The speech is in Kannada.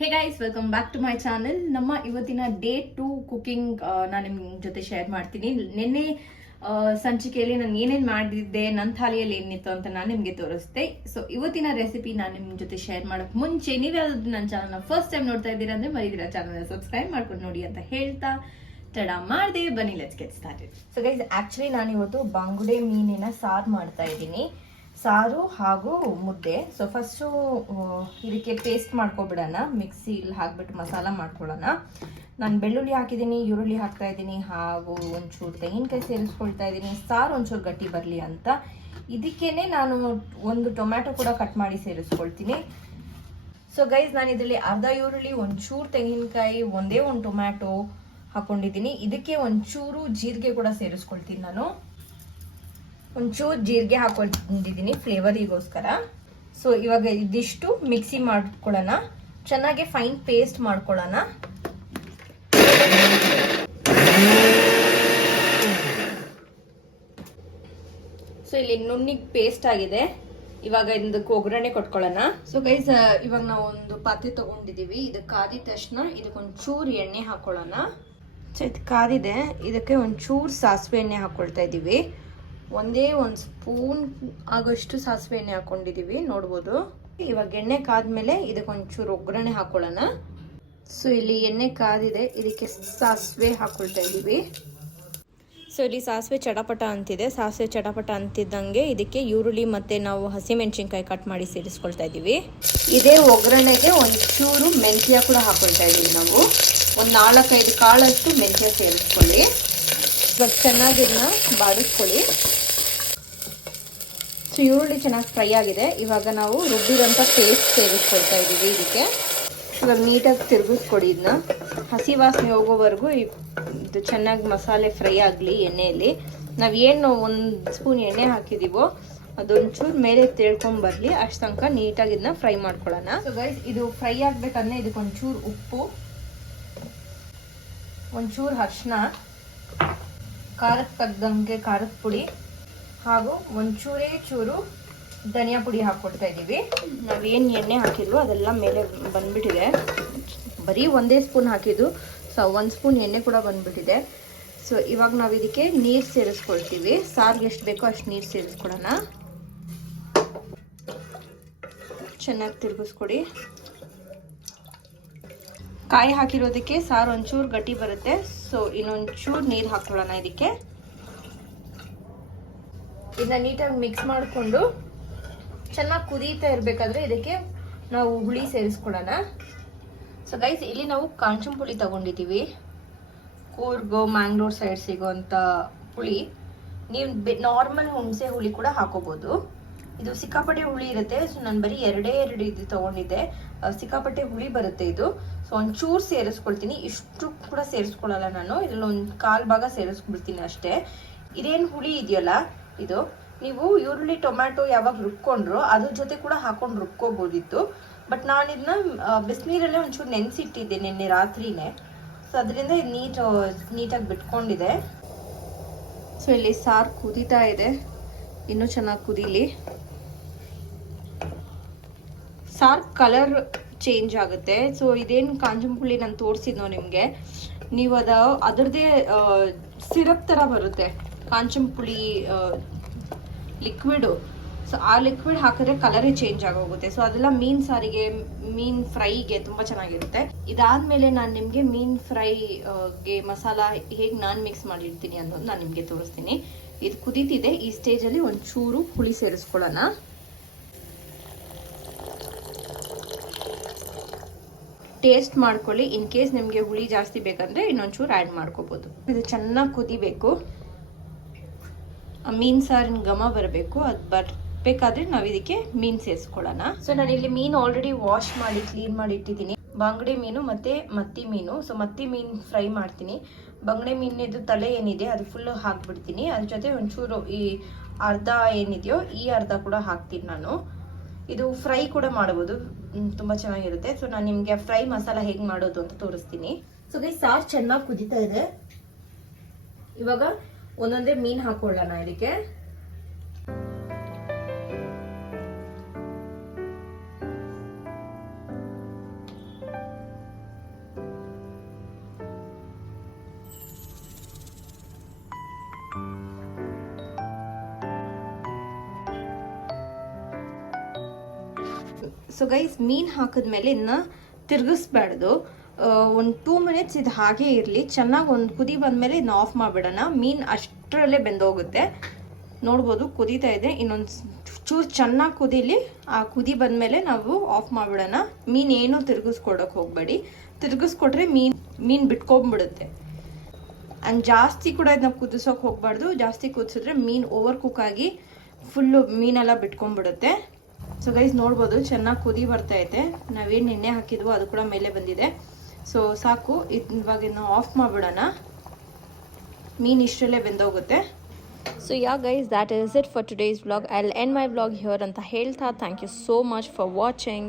Hey guys, welcome back to my channel. ನಮ್ಮ ಇವತ್ತಿನ ಡೇ 2 ಕುಕಿಂಗ್ ನಾನು ನಿಮ್ ಜೊತೆ ಶೇರ್ ಮಾಡ್ತೀನಿ. ನಿನ್ನೆ ಸಂಚಿಕೆಯಲ್ಲಿ ನಾನು ಏನೇನು ಮಾಡಿದ್ದೆ, ನನ್ನ ಥಾಲಿಯಲ್ಲಿ ಏನಿತ್ತು ಅಂತ ನಾನು ನಿಮಗೆ ತೋರಿಸ್ತೆ. ಸೊ ಇವತ್ತಿನ ರೆಸಿಪಿ ನಾನು ನಿಮ್ ಜೊತೆ ಶೇರ್ ಮಾಡಕ್ ಮುಂಚೆ ನೀವ್ಯಾವ್ದು ನನ್ನ ಚಾನಲ್ನ ಫಸ್ಟ್ ಟೈಮ್ ನೋಡ್ತಾ ಇದ್ದೀರಾ ಅಂದ್ರೆ ಮರಿದಿರ ಚಾನಲ್ನ ಸಬ್ಸ್ಕ್ರೈಬ್ ಮಾಡ್ಕೊಂಡು ನೋಡಿ ಅಂತ ಹೇಳ್ತಾ ತಡ ಮಾಡಿದೆ. ಬನ್ನಿ, let's get started. So guys, actually ನಾನು ಇವತ್ತು ಬಾಂಗುಡೆ ಮೀನಿನ ಸಾರು ಮಾಡ್ತಾ ಇದ್ದೀನಿ. ಸಾರು ಹಾಗೂ ಮುದ್ದೆ. ಸೊ ಫಸ್ಟು ಇದಕ್ಕೆ ಪೇಸ್ಟ್ ಮಾಡ್ಕೊಬಿಡೋಣ. ಮಿಕ್ಸಿಲಿ ಹಾಕ್ಬಿಟ್ಟು ಮಸಾಲ ಮಾಡ್ಕೊಳ್ಳೋಣ. ನಾನು ಬೆಳ್ಳುಳ್ಳಿ ಹಾಕಿದ್ದೀನಿ, ಈರುಳ್ಳಿ ಹಾಕ್ತಾ ಇದ್ದೀನಿ, ಹಾಗೂ ಒಂಚೂರು ತೆಂಗಿನಕಾಯಿ ಸೇರಿಸ್ಕೊಳ್ತಾ ಇದ್ದೀನಿ, ಸಾರು ಒಂಚೂರು ಗಟ್ಟಿ ಬರಲಿ ಅಂತ. ಇದಕ್ಕೇನೆ ನಾನು ಒಂದು ಟೊಮ್ಯಾಟೊ ಕೂಡ ಕಟ್ ಮಾಡಿ ಸೇರಿಸ್ಕೊಳ್ತೀನಿ. ಸೊ ಗೈಸ್, ನಾನು ಇದರಲ್ಲಿ ಅರ್ಧ ಈರುಳ್ಳಿ, ಒಂಚೂರು ತೆಂಗಿನಕಾಯಿ, ಒಂದೇ ಒಂದು ಟೊಮ್ಯಾಟೊ ಹಾಕೊಂಡಿದ್ದೀನಿ. ಇದಕ್ಕೆ ಒಂಚೂರು ಜೀರಿಗೆ ಕೂಡ ಸೇರಿಸ್ಕೊಳ್ತೀನಿ. ನಾನು ಒಂಚೂರು ಜೀರಿಗೆ ಹಾಕೊಂಡಿದ್ದೀನಿ ಫ್ಲೇವರಿಗೋಸ್ಕರ. ಸೊ ಇವಾಗ ಇದಿಷ್ಟು ಮಿಕ್ಸಿ ಮಾಡ್ಕೊಳ್ಳೋಣ, ಚೆನ್ನಾಗಿ ಫೈನ್ ಪೇಸ್ಟ್ ಮಾಡ್ಕೊಳ್ಳೋಣ. ಸೊ ಇಲ್ಲಿ ನುಣ್ಣಿಗೆ ಪೇಸ್ಟ್ ಆಗಿದೆ. ಇವಾಗ ಇದಕ್ಕೆ ಒಗ್ಗರಣೆ ಕೊಟ್ಕೊಳ್ಳೋಣ. ಸೊ ಗೈಸ್, ಇವಾಗ ನಾವು ಒಂದು ಪಾತ್ರೆ ತಗೊಂಡಿದೀವಿ. ಇದು ಕಾದಿದ ತಕ್ಷಣ ಇದಕ್ಕೊಂಚೂರು ಎಣ್ಣೆ ಹಾಕೊಳ್ಳೋಣ. ಸೊ ಇದು ಕಾದಿದೆ, ಇದಕ್ಕೆ ಒಂಚೂರು ಸಾಸಿವೆ ಎಣ್ಣೆ ಹಾಕೊಳ್ತಾ ಇದ್ದೀವಿ. ಒಂದೇ ಒಂದು ಸ್ಪೂನ್ ಆಗೋಷ್ಟು ಸಾಸಿವೆ ಎಣ್ಣೆ ಹಾಕೊಂಡಿದೀವಿ, ನೋಡ್ಬೋದು. ಇವಾಗ ಎಣ್ಣೆ ಕಾದ್ಮೇಲೆ ಇದಕ್ಕೊಂಚೂರು ಒಗ್ಗರಣೆ ಹಾಕೊಳ್ಳೋಣ. ಸೊ ಇಲ್ಲಿ ಎಣ್ಣೆ ಕಾದಿದೆ, ಇದಕ್ಕೆ ಸಾಸಿವೆ ಹಾಕೊಳ್ತಾ ಇದ್ದೀವಿ. ಸೊ ಇಲ್ಲಿ ಸಾಸಿವೆ ಚಟಪಟ ಅಂತಿದೆ. ಸಾಸಿವೆ ಚಟಪಟ ಅಂತಿದ್ದಂಗೆ ಇದಕ್ಕೆ ಈರುಳ್ಳಿ ಮತ್ತೆ ನಾವು ಹಸಿಮೆಣಸಿನ್ಕಾಯಿ ಕಟ್ ಮಾಡಿ ಸೇರಿಸ್ಕೊಳ್ತಾ ಇದ್ದೀವಿ. ಇದೇ ಒಗ್ಗರಣೆಗೆ ಒಂಚೂರು ಮೆಂತ್ಯ ಕೂಡ ಹಾಕೊಳ್ತಾ ಇದ್ದೀವಿ. ನಾವು ಒಂದು 4-5 ಕಾಳಷ್ಟು ಮೆಂತ್ಯ ಸೇರಿಸ್ಕೊಳ್ಳಿ. ಇವಾಗ ಚೆನ್ನಾಗಿ ಇದನ್ನ ಬಾಡಿಸ್ಕೊಳ್ಳಿ. ಸೊ ಈರುಳ್ಳಿ ಚೆನ್ನಾಗಿ ಫ್ರೈ ಆಗಿದೆ. ಇವಾಗ ನಾವು ರುಬ್ಬಿದಂಥ ಪೇಸ್ಟ್ ಸೇರಿಸ್ಕೊಳ್ತಾ ಇದ್ದೀವಿ ಇದಕ್ಕೆ. ಇವಾಗ ನೀಟಾಗಿ ತಿರುಗಿಸ್ಕೊಡಿ. ಇದನ್ನ ಹಸಿ ವಾಸನೆ ಹೋಗೋವರೆಗೂ ಇದು ಚೆನ್ನಾಗಿ ಮಸಾಲೆ ಫ್ರೈ ಆಗಲಿ ಎಣ್ಣೆಯಲ್ಲಿ. ನಾವು ಏನು 1 ಸ್ಪೂನ್ ಎಣ್ಣೆ ಹಾಕಿದ್ದೀವೋ ಅದೊಂಚೂರು ಮೇಲೆ ತೇಳ್ಕೊಂಬರಲಿ, ಅಷ್ಟು ತನಕ ನೀಟಾಗಿ ಇದನ್ನ ಫ್ರೈ ಮಾಡ್ಕೊಳ್ಳೋಣ. ಸೊ ಗೈಸ್, ಇದು ಫ್ರೈ ಆಗಬೇಕಂದ್ರೆ ಇದಕ್ಕೊಂಚೂರು ಉಪ್ಪು, ಒಂಚೂರು ಅರಿಶಿನ, ಖಾರಕ್ಕೆ ತಗ್ದಂಗೆ ಖಾರದ ಪುಡಿ, ಹಾಗೂ ಒಂಚೂರೇ ಚೂರು ಧನಿಯಾ ಪುಡಿ ಹಾಕ್ಕೊಡ್ತಾ ಇದ್ದೀವಿ. ನಾವೇನು ಎಣ್ಣೆ ಹಾಕಿದ್ವು ಅದೆಲ್ಲ ಮೇಲೆ ಬಂದ್ಬಿಟ್ಟಿದೆ. ಬರೀ ಒಂದೇ ಸ್ಪೂನ್ ಹಾಕಿದ್ದು, ಸೊ 1 ಸ್ಪೂನ್ ಎಣ್ಣೆ ಕೂಡ ಬಂದ್ಬಿಟ್ಟಿದೆ. ಸೊ ಇವಾಗ ನಾವು ಇದಕ್ಕೆ ನೀರು ಸೇರಿಸ್ಕೊಳ್ತೀವಿ. ಸಾರಿಗೆ ಎಷ್ಟು ಬೇಕೋ ಅಷ್ಟು ನೀರು ಸೇರಿಸ್ಕೊಡೋಣ. ಚೆನ್ನಾಗಿ ತಿರುಗಿಸ್ಕೊಡಿ. ಕಾಯಿ ಹಾಕಿರೋದಕ್ಕೆ ಸಾರು ಒಂಚೂರು ಗಟ್ಟಿ ಬರುತ್ತೆ. ಸೊ ಇನ್ನೊಂಚೂರು ನೀರು ಹಾಕೊಳ್ಳೋಣ ಇದಕ್ಕೆ. ಇದನ್ನ ನೀಟಾಗಿ ಮಿಕ್ಸ್ ಮಾಡಿಕೊಂಡು ಚೆನ್ನಾಗಿ ಕುದೀತಾ ಇರಬೇಕಾದ್ರೆ ಇದಕ್ಕೆ ನಾವು ಹುಳಿ ಸೇರಿಸ್ಕೊಳ್ಳೋಣ. ಸೊ ಗೈಸ್, ಇಲ್ಲಿ ನಾವು ಕಾಂಚನ ಪುಳಿ ತಗೊಂಡಿದ್ದೀವಿ. ಕೂರ್ಗೋ ಮ್ಯಾಂಗ್ಳೂರ್ ಸೈಡ್ ಸಿಗೋಂಥ ಹುಳಿ. ನೀವು ನಾರ್ಮಲ್ ಹುಣಸೆ ಹುಳಿ ಕೂಡ ಹಾಕೋಬಹುದು. ಇದು ಸಿಕ್ಕಾಪಟ್ಟೆ ಹುಳಿ ಇರುತ್ತೆ. ಸೊ ನಾನು ಬರೀ 2 ಇದು ತಗೊಂಡಿದ್ದೆ. ಸಿಕ್ಕಾಪಟ್ಟೆ ಹುಳಿ ಬರುತ್ತೆ ಇದು. ಸೊ ಒಂಚೂರು ಸೇರಿಸ್ಕೊಳ್ತೀನಿ, ಇಷ್ಟು ಕೂಡ ಸೇರಿಸ್ಕೊಳ್ಳಲ್ಲ ನಾನು. ಇದ್ರಲ್ಲಿ ಒಂದು 1/4 ಭಾಗ ಸೇರಿಸ್ಬಿಡ್ತೀನಿ ಅಷ್ಟೇ. ಇದೇನು ಹುಳಿ ಇದೆಯಲ್ಲ, ಇದು ನೀವು ಈರುಳ್ಳಿ ಟೊಮ್ಯಾಟೊ ಯಾವಾಗ ರುಬ್ಕೊಂಡ್ರು ಅದ್ರ ಜೊತೆ ಕೂಡ ಹಾಕೊಂಡು ರುಬ್ಕೋಬೋದಿತ್ತು. ಬಟ್ ನಾನು ಇದನ್ನ ಬಿಸಿನೀರಲ್ಲೇ ಒಂಚೂರು ನೆನೆಸಿಟ್ಟಿದ್ದೆ ನಿನ್ನೆ ರಾತ್ರಿನೇ. ಸೊ ಅದರಿಂದ ಇದು ನೀಟಾಗಿ ಬಿಟ್ಕೊಂಡಿದೆ. ಸೊ ಇಲ್ಲಿ ಸಾರು ಕುದೀತಾ ಇದೆ, ಇನ್ನೂ ಚೆನ್ನಾಗಿ ಕುದೀಲಿ. ಸಾರು ಕಲರ್ ಚೇಂಜ್ ಆಗುತ್ತೆ. ಸೊ ಇದೇನು ಕಾಂಚನ ಪುಳಿ ನಾನು ತೋರಿಸಿದ್ನೋ ನಿಮಗೆ, ನೀವು ಅದರದ್ದೇ ಸಿರಪ್ ಥರ ಬರುತ್ತೆ ಕಾಂಚನ ಪುಳಿ ಲಿಕ್ವಿಡು. ಸೊ ಆ ಲಿಕ್ವಿಡ್ ಹಾಕಿದ್ರೆ ಕಲರೇ ಚೇಂಜ್ ಆಗೋಗುತ್ತೆ. ಸೊ ಅದೆಲ್ಲ ಮೀನು ಸಾರಿಗೆ, ಮೀನು ಫ್ರೈಗೆ ತುಂಬ ಚೆನ್ನಾಗಿರುತ್ತೆ. ಇದಾದಮೇಲೆ ನಾನು ನಿಮಗೆ ಮೀನು ಫ್ರೈಗೆ ಮಸಾಲ ಹೇಗೆ ನಾನು ಮಿಕ್ಸ್ ಮಾಡಿರ್ತೀನಿ ಅನ್ನೋದು ನಾನು ನಿಮಗೆ ತೋರಿಸ್ತೀನಿ. ಇದು ಕುದೀತಿದೆ. ಈ ಸ್ಟೇಜಲ್ಲಿ ಒಂಚೂರು ಹುಳಿ ಸೇರಿಸ್ಕೊಳ್ಳೋಣ. ಟೇಸ್ಟ್ ಮಾಡ್ಕೊಳ್ಳಿ. ಇನ್ ಕೇಸ್ ನಿಮಗೆ ಹುಳಿ ಜಾಸ್ತಿ ಬೇಕಂದ್ರೆ ಇನ್ನೊಂಚೂರು ಆ್ಯಡ್ ಮಾಡ್ಕೋಬೋದು. ಇದು ಚೆನ್ನಾಗಿ ಕುದಿಬೇಕು, ಮೀನು ಸಾರಿನ ಘಮ ಬರಬೇಕು. ಅದು ಬರಬೇಕಾದ್ರೆ ನಾವು ಇದಕ್ಕೆ ಮೀನು ಸೇರಿಸ್ಕೊಳ್ಳೋಣ. ಸೊ ನಾನು ಇಲ್ಲಿ ಮೀನು ಆಲ್ರೆಡಿ ವಾಶ್ ಮಾಡಿ ಕ್ಲೀನ್ ಮಾಡಿ ಇಟ್ಟಿದ್ದೀನಿ. ಬಾಂಗಡೆ ಮೀನು ಮತ್ತೆ ಮತ್ತಿ ಮೀನು. ಸೊ ಮತ್ತಿ ಮೀನು ಫ್ರೈ ಮಾಡ್ತೀನಿ. ಬಂಗಡೆ ಮೀನಿದು ತಲೆ ಏನಿದೆ ಅದು ಫುಲ್ಲು ಹಾಕ್ಬಿಡ್ತೀನಿ. ಅದ್ರ ಜೊತೆ ಒಂಚೂರು ಈ ಅರ್ಧ ಏನಿದೆಯೋ ಈ ಅರ್ಧ ಕೂಡ ಹಾಕ್ತೀನಿ ನಾನು. ಇದು ಫ್ರೈ ಕೂಡ ಮಾಡಬಹುದು, ತುಂಬ ಚೆನ್ನಾಗಿರುತ್ತೆ. ಸೊ ನಾನು ನಿಮಗೆ ಫ್ರೈ ಮಸಾಲ ಹೇಗೆ ಮಾಡೋದು ಅಂತ ತೋರಿಸ್ತೀನಿ. ಸೊ ಗೈಸ್, ಸಾರು ಚೆನ್ನಾಗಿ ಕುದೀತಾ ಇದೆ. ಇವಾಗ ಒಂದೊಂದೇ ಮೀನು ಹಾಕೊಳ್ಳೋಣ ಇದಕ್ಕೆ. ಸೊ ಗೈಸ್ ಮೀನು ಹಾಕಿದ್ಮೇಲೆ ಇನ್ನು ತಿರುಗಿಸ್ಬಾರ್ದು. ಒಂದು 2 ಮಿನಿಟ್ಸ್ ಇದು ಹಾಗೇ ಇರಲಿ. ಚೆನ್ನಾಗಿ ಒಂದು ಕುದಿ ಬಂದಮೇಲೆ ಇದನ್ನ ಆಫ್ ಮಾಡಿಬಿಡೋಣ. ಮೀನು ಅಷ್ಟರಲ್ಲೇ ಬೆಂದೋಗುತ್ತೆ. ನೋಡ್ಬೋದು ಕುದೀತಾ ಇದೆ. ಇನ್ನೊಂದು ಚೂರು ಚೆನ್ನಾಗಿ ಕುದೀಲಿ. ಆ ಕುದಿ ಬಂದಮೇಲೆ ನಾವು ಆಫ್ ಮಾಡಿಬಿಡೋಣ. ಮೀನು ಏನೂ ತಿರುಗಿಸ್ಕೊಡೋಕೆ ಹೋಗಬೇಡಿ. ತಿರುಗಿಸ್ಕೊಟ್ರೆ ಮೀನು ಬಿಟ್ಕೊಂಡ್ಬಿಡುತ್ತೆ. ಆ್ಯಂಡ್ ಜಾಸ್ತಿ ಕೂಡ ಇದನ್ನ ಕುದಿಸೋಕೆ ಹೋಗಬಾರ್ದು. ಜಾಸ್ತಿ ಕುದಿಸಿದ್ರೆ ಮೀನು ಓವರ್ ಕುಕ್ ಆಗಿ ಫುಲ್ಲು ಮೀನೆಲ್ಲ ಬಿಟ್ಕೊಂಡ್ಬಿಡುತ್ತೆ. ಸೊ ಗೈಸ್ ನೋಡ್ಬೋದು ಚೆನ್ನಾಗಿ ಕುದಿ ಬರ್ತೈತೆ. ನಾವೇನು ಎಣ್ಣೆ ಹಾಕಿದ್ವೋ ಅದು ಕೂಡ ಮೇಲೆ ಬಂದಿದೆ. ಸೊ ಸಾಕು, ಇವಾಗ ನಾವು ಆಫ್ ಮಾಡಿಬಿಡೋಣ. ಮೀನು ಇಷ್ಟರಲ್ಲೇ ಬೆಂದೋಗುತ್ತೆ. So yeah guys, that is it for today's vlog. I'll end my vlog here anta helta. Thank you so much for watching.